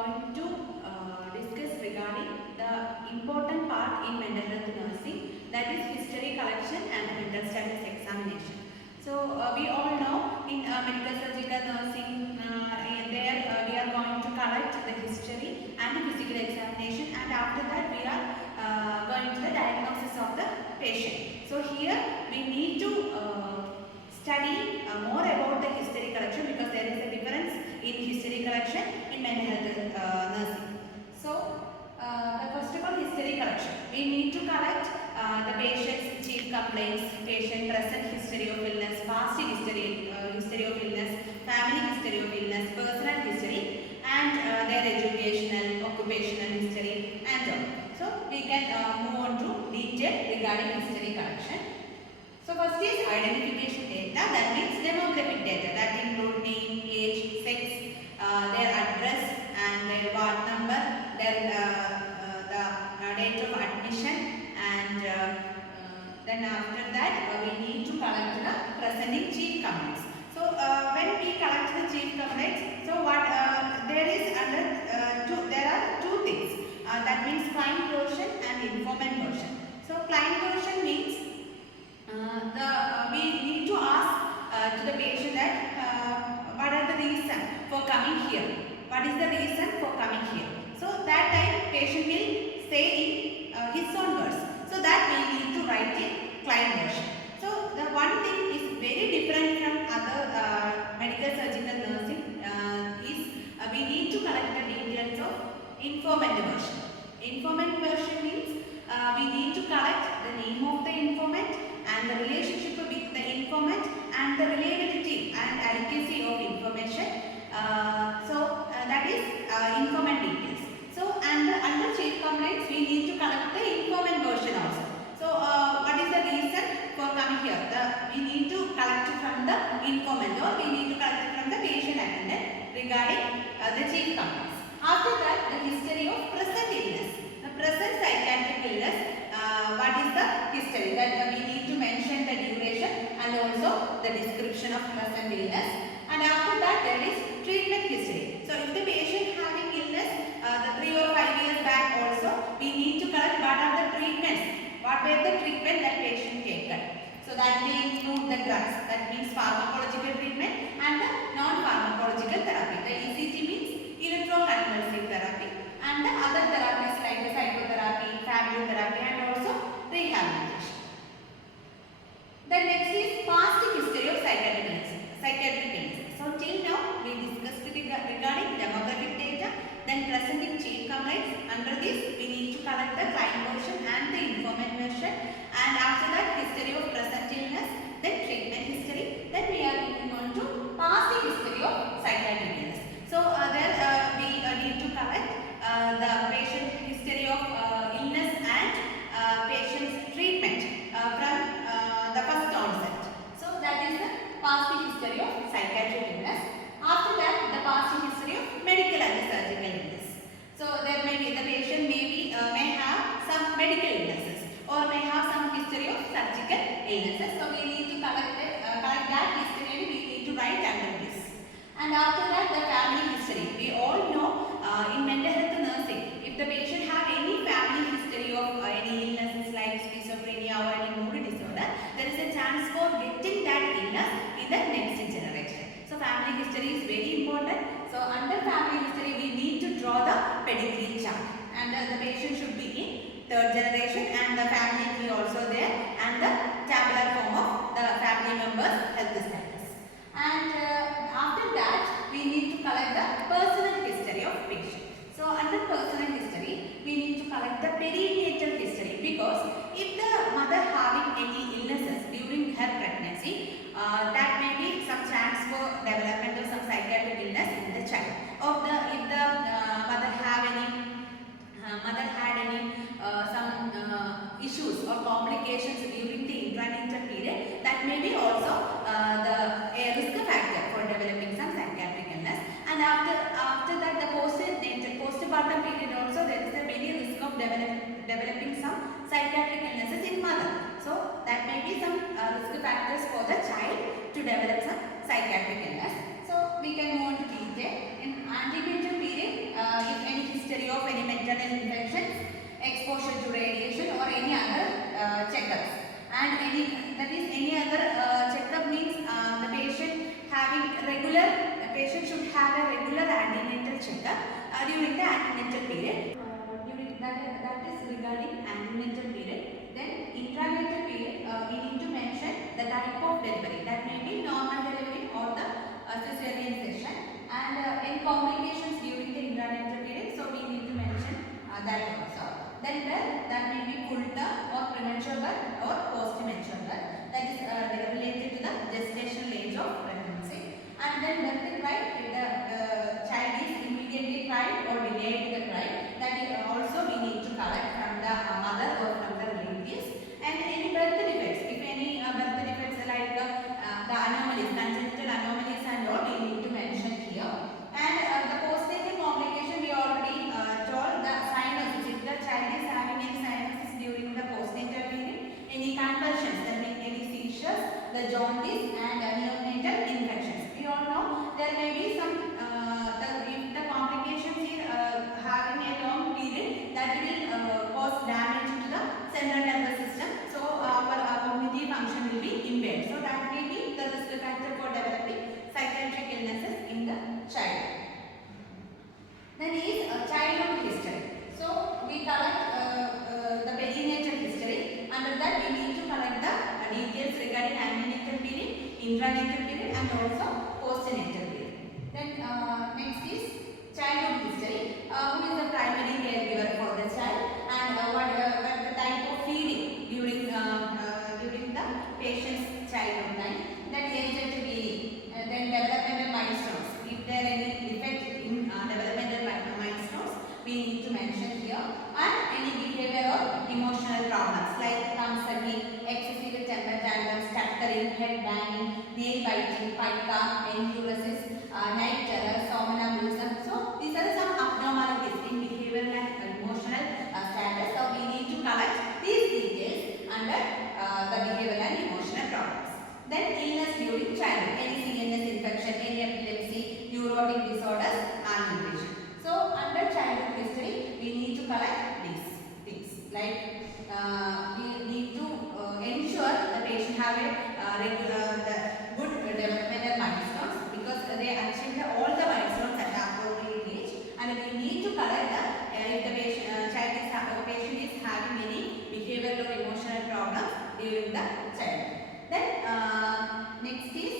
going to discuss regarding the important part in mental health nursing, that is history collection and mental status examination. So we all know in medical surgical nursing, there we are going to collect the history and the physical examination, and after that we are going to the diagnosis of the patient. So here we need to study more about the history collection, because there is a difference in history collection in mental health nursing. So the first of all, history collection. We need to collect the patient's chief complaints, patient present history of illness, past history of illness, family history of illness, personal history, and their educational, occupational history, and all. So we can move on to detail regarding history collection. So first is identification data, that means demographic data, that include name, age, sex, their address and their ward number, their the date of admission, and then after that we need to collect the presenting chief complaints. So when we collect the chief complaints, so what there is there are two things, that means client version and informant version. So client version means we need to ask to the patient that what are the reason for coming here, what is the reason for coming here. So that time patient will say in his own words, so that we need to write in client version. So the one thing is very different from other medical surgical nursing is we need to collect the details of informant version. Informant version means we need to collect the name of the informant and the relationship with the informant and the reliability and adequacy of information. That is informant details. So under chief complaints we need to collect the informant version also. So what is the reason for coming here? We need to collect it from the informant, or we need to collect it from the patient attendant regarding the chief complaints. After that, the history of present illness. The present psychiatric illness, what is the history? That we need to mention the duration and also the description of present illness. And after that, there is treatment history. So if the patient having illness, the 3 or 5 years back also, we need to collect what are the treatments, what were the treatment that patient taken. So that may include the drugs, that means pharmacological treatment and the non-pharmacological therapy. The ECT means electroconvulsive therapy, and the other therapies like the psychotherapy, family therapy, and also rehabilitation. The next is past history of psychiatric illness. So till now we discussed regarding demographic data, then presenting chief complaints. Under this we need to collect the client version and the informant version, and after that history of present illness, then treatment history, then we are moving on to past history of psychiatric illness. So then we need to collect the patient history of illness and patient's treatment from the first onset. So that is the past history of psychiatric illness. After that, the past history of medical and surgical illness. So there may be the patient may have some medical illnesses or may have some history of surgical illnesses. So we need to collect that history and we need to write under this. And after that, the family history. We all know in mental health nursing, if the patient have any family history of any illnesses like schizophrenia or any mood disorder, there is a chance for getting that illness in the next generation. So family history is very important. So under family history, we need to draw the pedigree chart, and the patient should be in third generation, and the family tree also there, and the tabular form of the family members' health status. And after that, we need to collect the personal history of patient. So under personal history, we need to collect the perinatal history, because if the mother having any illnesses during her pregnancy, that may be some chance for development of some psychiatric illness in the child. Or if the mother had any some issues or complications during the intranatal period, that may be also a risk factor for developing some psychiatric illness. And after that, the postpartum period also, there is a very risk of developing some psychiatric illnesses in mother. So that may be some risk factors for the child to develop some psychiatric illness. So we can move on to detail. In antenatal period, if and any other checkup means the patient should have a regular antenatal checkup during the antenatal period. During that is regarding antenatal period. Then intranatal period, we need to mention the type of delivery, that may be normal delivery or the cesarean section, and any complications during the intranatal period, so we need to mention that also. Then that may be full term or premature birth or post-mature birth, that is related to the gestational age of pregnancy. And then birth cry, if the child is immediately cried or delayed the cry, that is also we need to collect from the mother or from the relatives. And any birth defects, if any birth defects like the anomalies, congenital anomalies and all, we need to mention here. And the postnatal complication, we already told the cyanosis. If the child is having any cyanosis during the postnatal period, any convulsions, that means any seizures, the jaundice and neonatal infections. We all know there may be some, if the complications is having a long period, that will cause damage to the central nervous system. So our cognitive function will be impaired. So that may be the risk factor for developing psychiatric illnesses in the child. Then is childhood history. So we collect the perinatal history. Under that we need to collect the details regarding antenatal period, intranatal period and also postnatal period. Then next is childhood history. Who is the primary caregiver for the child, and what the type of feeding during the patient's childhood time. Then age at baby. Then developmental milestones. If there are any defect in developmental milestones, we need to mention here. And any behavior or emotional problems like thumb sucking, excessive temper tantrums, stuttering, head banging, nail biting, pica, enuresis, night terror, somnambulism. So these are some abnormalities in behavioral and emotional status. So we need to collect these details under the behavioral and emotional problems. Then illness during childhood, any CNS infection, any epilepsy, neurotic disorders, malnutrition. So under childhood history, we need to collect these things. Like we need to ensure the patient have a good developmental milestones, because they achieve all the milestones at the appropriate age, and we need to collect the if the patient is having any behavioral or emotional problems during the childhood. Then next is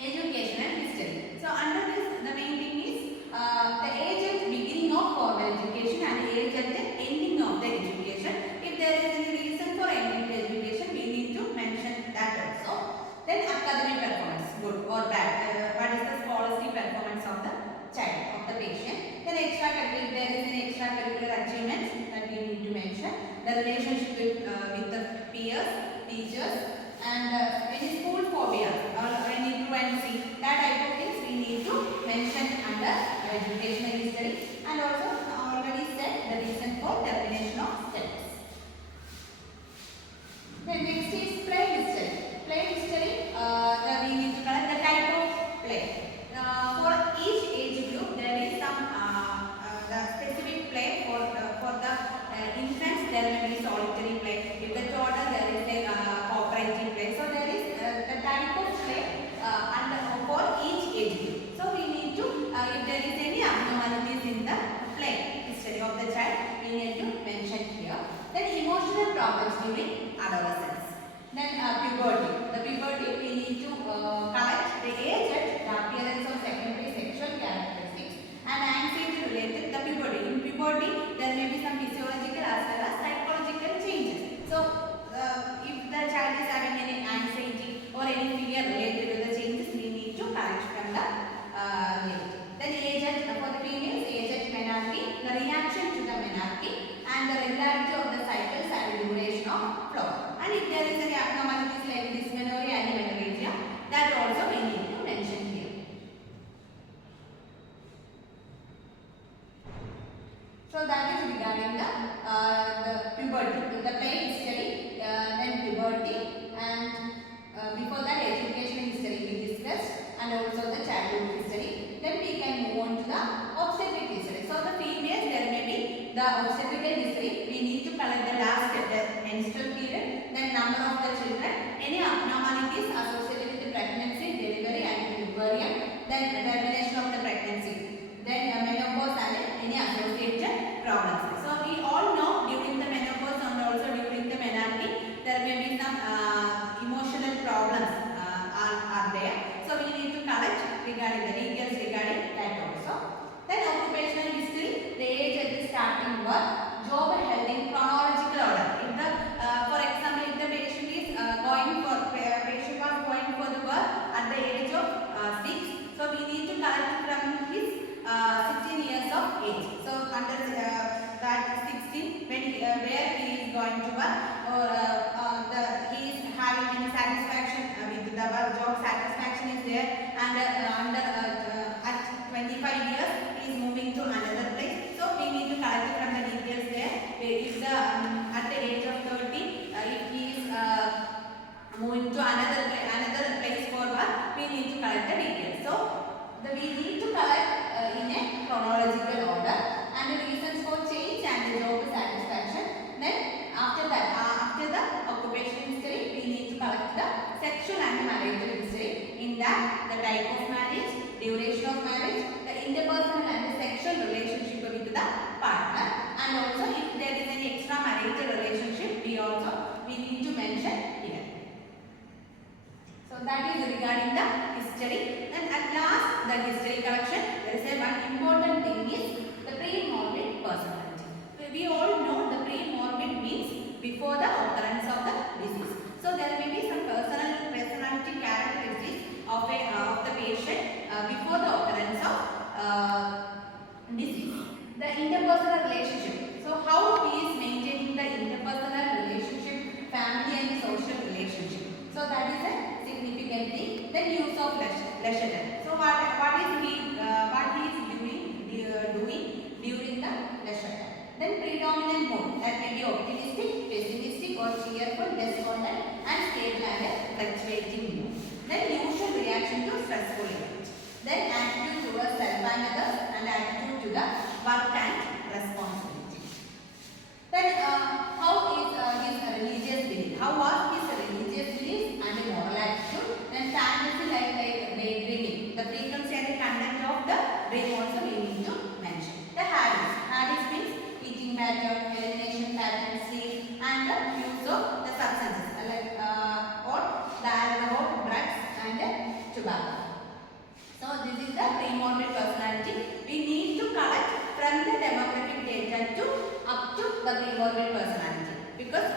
educational history. So under this, the main thing is the age at beginning of formal education and age at the ending of the education. If there is any reason for ending the education, we need to mention that also. Then academic performance, good or bad. What is the scholarly performance of the child, of the patient. Then extracurricular, if there is any extracurricular achievements that we need to mention. The relationship with the peers, teachers, and any school phobia or any truancy, that type of things we need to mention under educational history. And also already said the reason for termination of studies. Then next is play history. Play history, we need to collect the type of play. For each age group, there is some the specific play for the infants. There will be solitary play. If the toddler, there is a cooperative play. So there is the type of play for each age group. So we need to, if there is any abnormalities in the play history of the child, we need to mention here. Then emotional problems during adolescence. Then puberty. The puberty, we need to collect the age at the appearance of secondary sexual characteristics and anxiety related to the puberty. In puberty, there may be some physiological as well as psychological changes. So if the child is having any anxiety or any fear related to the changes, we need to collect from the age. Then age at, for the females, age at menarche, the reaction to the menarche, and the regularity of the cycles and the duration of flow. And if there is any abnormalities like dysmenorrhea and menorrhagia, that also we need to mention here. So that is regarding the puberty, the play history, then puberty, and before that educational history we discussed, and also the childhood history. Then we can move on to the obstetric history. So the females, there may be the obstetrical history. We need to collect the last menstrual period, then then number of the children, any abnormalities associated with the pregnancy, delivery and ovarian, then termination of the pregnancy, then menopause and any associated problems. So we all know during the menopause and also during the menarche there may be some emotional problems are there. So we need to collect regarding the details regarding that also. Then occupational history, the age at the starting work, job held in chronological order. If the for example, if the patient is patient was going for the work at the age of 6, so we need to collect from his 16 years of age. So under that 16, when where he is going to work, or he is having any satisfaction with the job satisfaction is there, and at 25 years he is moving to another place. So we need to collect from the details there. If the at the age of 30, if he is moving to another place for work, we need to collect the details. So we need to collect in a chronological order, and the reasons for change and the job satisfaction. Then after that, after the occupational history, we need to collect the sexual and marital history. In that, the type of marriage, duration of marriage, the interpersonal and the sexual relationship with the partner, and also if there is any extramarital relationship, we need to mention here. So that is regarding the history. And at last, the history collection, there is one important thing is the pre-morbid personality. We all know the pre-morbid means before the occurrence of the disease. So there may be some personality characteristics of the patient before the occurrence of disease. The interpersonal relationship. So how he is maintaining the interpersonal relationship, family and social relationship. So that is a significant thing. Then use of leisure time. So what he is doing during the leisure time. Then predominant mode, that may be optimistic, pessimistic or cheerful, despondent and stable and fluctuating mood. Then usual reaction to stressful event. Then attitude towards self and others, and attitude to the work and responsibility. Then how is his religious belief? How was his religious belief and moral attitude? Then fantasy like daydreaming. The frequency and the content of the dream also we need to mention. The habits. Habits means eating pattern, urination pattern, sleep, and the use of the substances like or the alcohol, drugs, and tobacco. So this is the pre-morbid personality. We need to collect from the demographic data to up to the pre-morbid personality, because